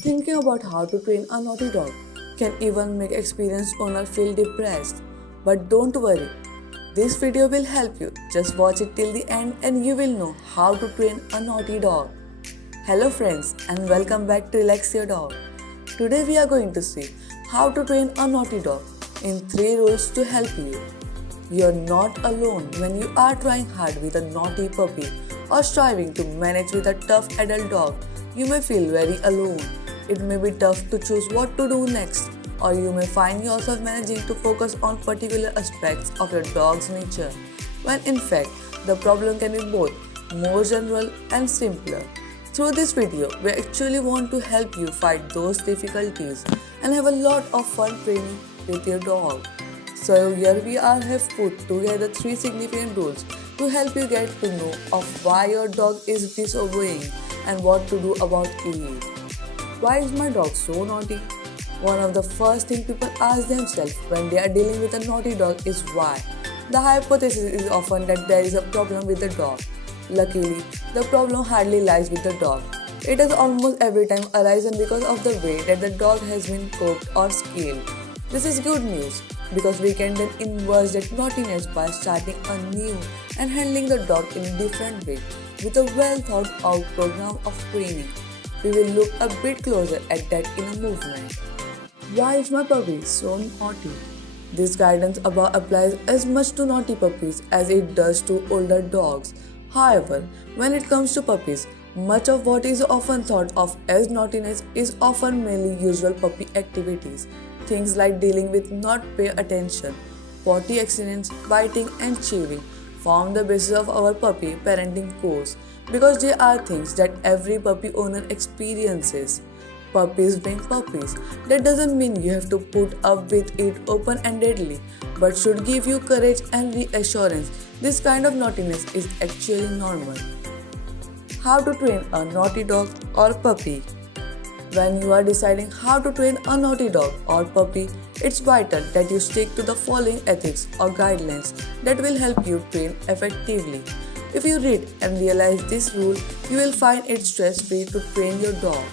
Thinking about how to train a naughty dog can even make experienced owner feel depressed. But don't worry, this video will help you. Just watch it till the end and you will know how to train a naughty dog. Hello friends and welcome back to Relax Your Dog. Today we are going to see how to train a naughty dog in 3 rules to help you. You're not alone when you are trying hard with a naughty puppy or striving to manage with a tough adult dog. You may feel very alone. It may be tough to choose what to do next, or you may find yourself managing to focus on particular aspects of your dog's nature, when in fact the problem can be both more general and simpler. Through this video, we actually want to help you fight those difficulties and have a lot of fun training with your dog. So here we are have put together 3 significant rules to help you get to know of why your dog is disobeying and what to do about it. Why is my dog so naughty? One of the first things people ask themselves when they are dealing with a naughty dog is why. The hypothesis is often that there is a problem with the dog. Luckily, the problem hardly lies with the dog. It has almost every time arisen because of the way that the dog has been coaxed or scaled. This is good news because we can then inverse that naughtiness by starting a new and handling the dog in a different way with a well thought out program of training. We will look a bit closer at that in a movement. Why is my puppy so naughty? This guidance above applies as much to naughty puppies as it does to older dogs. However, when it comes to puppies, much of what is often thought of as naughtiness is often merely usual puppy activities. Things like dealing with not pay attention, potty accidents, biting, and chewing form the basis of our puppy parenting course because they are things that every puppy owner experiences. Puppies being puppies. That doesn't mean you have to put up with it open endedly, but should give you courage and reassurance. This kind of naughtiness is actually normal. How to train a naughty dog or puppy? When you are deciding how to train a naughty dog or puppy, it's vital that you stick to the following ethics or guidelines that will help you train effectively. If you read and realize this rule, you will find it stress free to train your dog.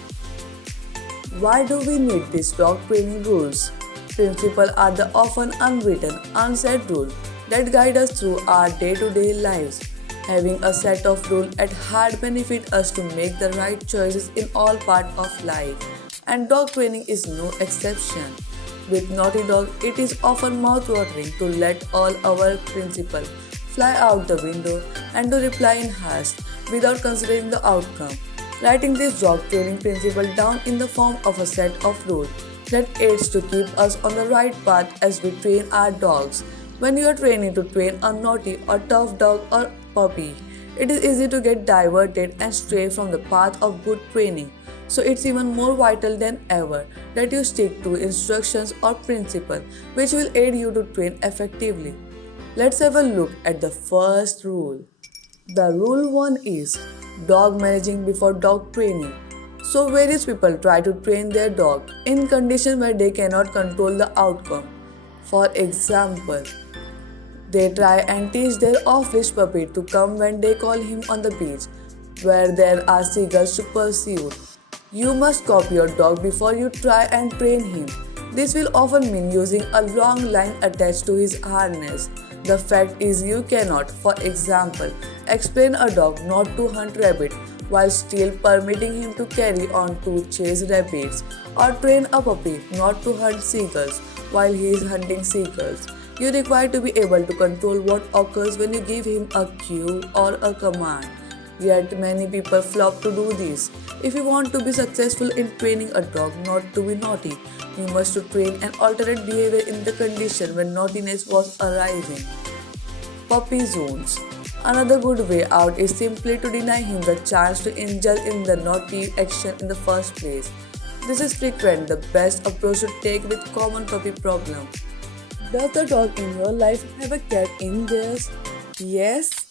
Why do we need these dog training rules? Principles are the often unwritten, unsaid rules that guide us through our day-to-day lives. Having a set of rules at heart benefit us to make the right choices in all parts of life, and dog training is no exception. With naughty dog, it is often mouth-watering to let all our principles fly out the window and to reply in haste without considering the outcome. Writing this dog training principle down in the form of a set of rules that aids to keep us on the right path as we train our dogs. When you are training to train a naughty or tough dog or puppy, it is easy to get diverted and stray from the path of good training. So it's even more vital than ever that you stick to instructions or principles which will aid you to train effectively. Let's have a look at the first rule. The rule 1 is dog managing before dog training. So various people try to train their dog in conditions where they cannot control the outcome. For example, they try and teach their off-leash puppy to come when they call him on the beach, where there are seagulls to pursue. You must copy your dog before you try and train him. This will often mean using a long line attached to his harness. The fact is you cannot, for example, explain a dog not to hunt rabbit while still permitting him to carry on to chase rabbits, or train a puppy not to hunt seagulls while he is hunting seagulls. You require to be able to control what occurs when you give him a cue or a command. Yet many people flop to do this. If you want to be successful in training a dog not to be naughty, you must to train an alternate behavior in the condition when naughtiness was arising. Puppy zones. Another good way out is simply to deny him the chance to indulge in the naughty action in the first place. This is frequent, the best approach to take with common puppy problem. Does the dog in your life have a cat in theirs? Yes?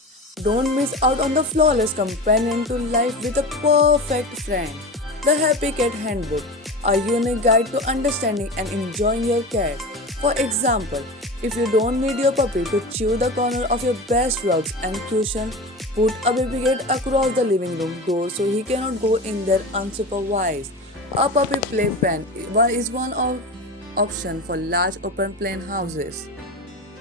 Don't miss out on the flawless companion to life with a perfect friend. The Happy Cat Handbook, a unique guide to understanding and enjoying your cat. For example, if you don't need your puppy to chew the corner of your best rugs and cushions, Put a baby gate across the living room door so he cannot go in there unsupervised. A puppy playpen is one of option for large open plan houses.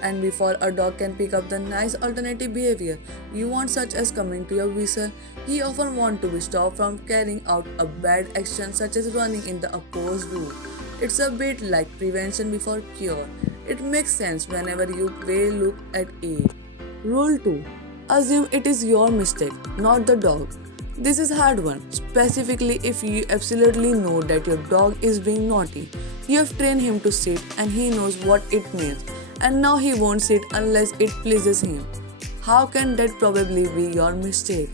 And before a dog can pick up the nice alternative behavior you want, such as coming to your whistle, he often want to be stopped from carrying out a bad action such as running in the opposed route. It's a bit like prevention before cure. It makes sense whenever you way look at it. Rule 2. Assume it is your mistake, not the dog. This is hard one, specifically if you absolutely know that your dog is being naughty. You have trained him to sit and he knows what it means, and now he won't sit unless it pleases him. How can that probably be your mistake?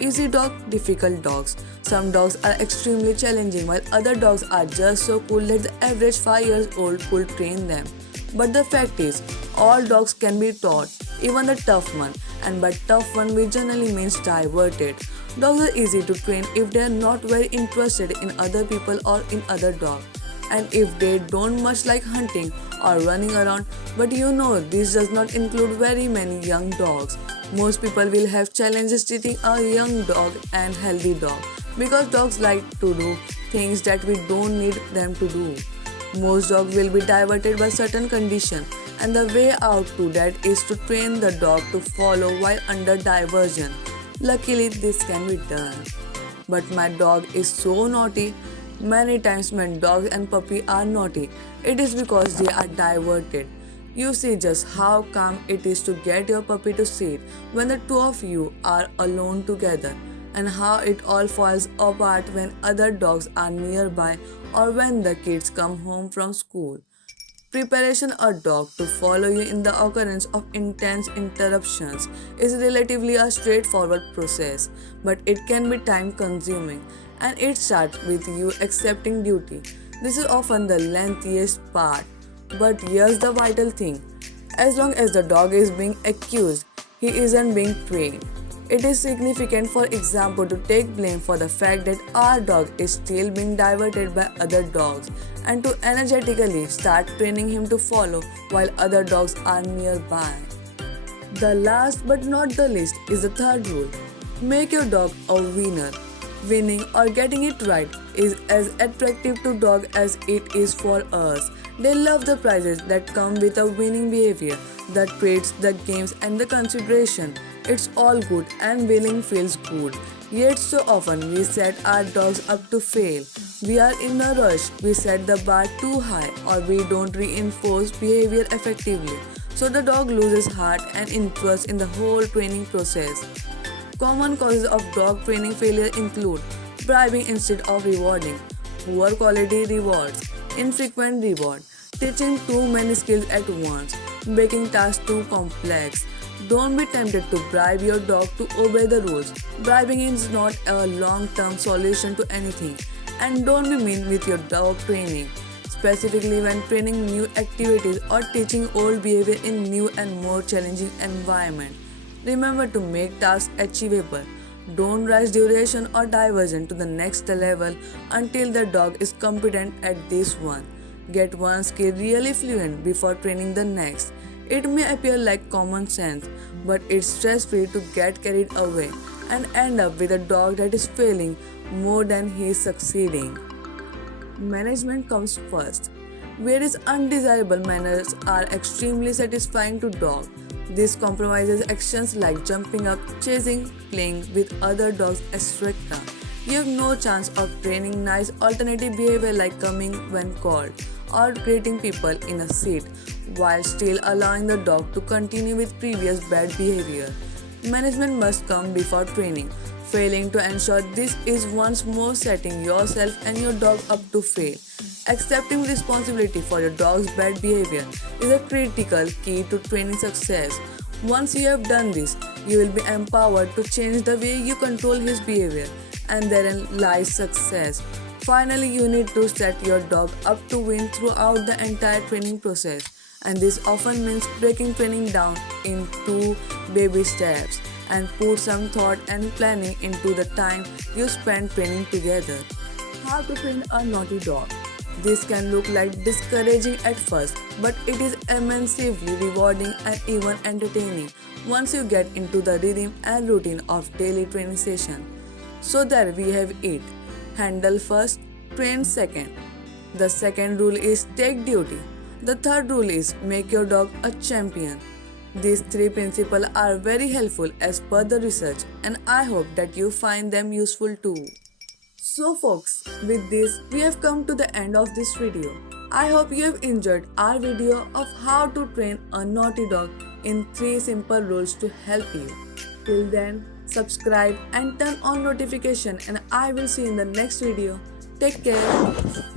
Easy dog, difficult dogs. Some dogs are extremely challenging while other dogs are just so cool that the average 5 years old could train them. But the fact is, all dogs can be taught, even the tough one, and by tough one we generally means diverted. Dogs are easy to train if they are not very interested in other people or in other dogs, and if they don't much like hunting or running around. But you know, this does not include very many young dogs. Most people will have challenges treating a young dog and healthy dog because dogs like to do things that we don't need them to do. Most dogs will be diverted by certain conditions, and the way out to that is to train the dog to follow while under diversion. Luckily, this can be done. But my dog is so naughty. Many times when dogs and puppy are naughty, it is because they are diverted. You see just how calm it is to get your puppy to sit when the two of you are alone together, and how it all falls apart when other dogs are nearby or when the kids come home from school. Preparation a dog to follow you in the occurrence of intense interruptions is relatively a straightforward process, but it can be time consuming, and it starts with you accepting duty. This is often the lengthiest part, but here's the vital thing. As long as the dog is being accused, he isn't being trained. It is significant, for example, to take blame for the fact that our dog is still being diverted by other dogs and to energetically start training him to follow while other dogs are nearby. The last but not the least is the third rule. Make your dog a winner. Winning or getting it right is as attractive to dog as it is for us. They love the prizes that come with a winning behavior, the traits, the games, and the consideration. It's all good and winning feels good. Yet so often we set our dogs up to fail. We are in a rush, we set the bar too high, or we don't reinforce behavior effectively. So the dog loses heart and interest in the whole training process. Common causes of dog training failure include bribing instead of rewarding, poor quality rewards, infrequent reward, teaching too many skills at once, making tasks too complex. Don't be tempted to bribe your dog to obey the rules. Bribing is not a long-term solution to anything. And don't be mean with your dog training, specifically when training new activities or teaching old behavior in new and more challenging environment. Remember to make tasks achievable. Don't rush duration or diversion to the next level until the dog is competent at this one. Get one skill really fluent before training the next. It may appear like common sense, but it's stress-free to get carried away and end up with a dog that is failing more than he is succeeding. Management comes first. Whereas undesirable manners are extremely satisfying to dog, this compromises actions like jumping up, chasing, playing with other dogs, etc. You have no chance of training nice alternative behavior like coming when called or greeting people in a seat while still allowing the dog to continue with previous bad behavior. Management must come before training. Failing to ensure this is once more setting yourself and your dog up to fail. Accepting responsibility for your dog's bad behavior is a critical key to training success. Once you have done this, you will be empowered to change the way you control his behavior, and therein lies success. Finally, you need to set your dog up to win throughout the entire training process, and this often means breaking training down into baby steps and put some thought and planning into the time you spend training together. How to train a naughty dog? This can look like discouraging at first, but it is immensely rewarding and even entertaining once you get into the rhythm and routine of daily training session. So there we have it. Handle first, train second. The second rule is take duty. The third rule is make your dog a champion. These three principles are very helpful as per the research, and I hope that you find them useful too. So folks, with this we have come to the end of this video. I hope you have enjoyed our video of how to train a naughty dog in 3 simple rules to help you. Till then, subscribe and turn on notification and I will see you in the next video. Take care.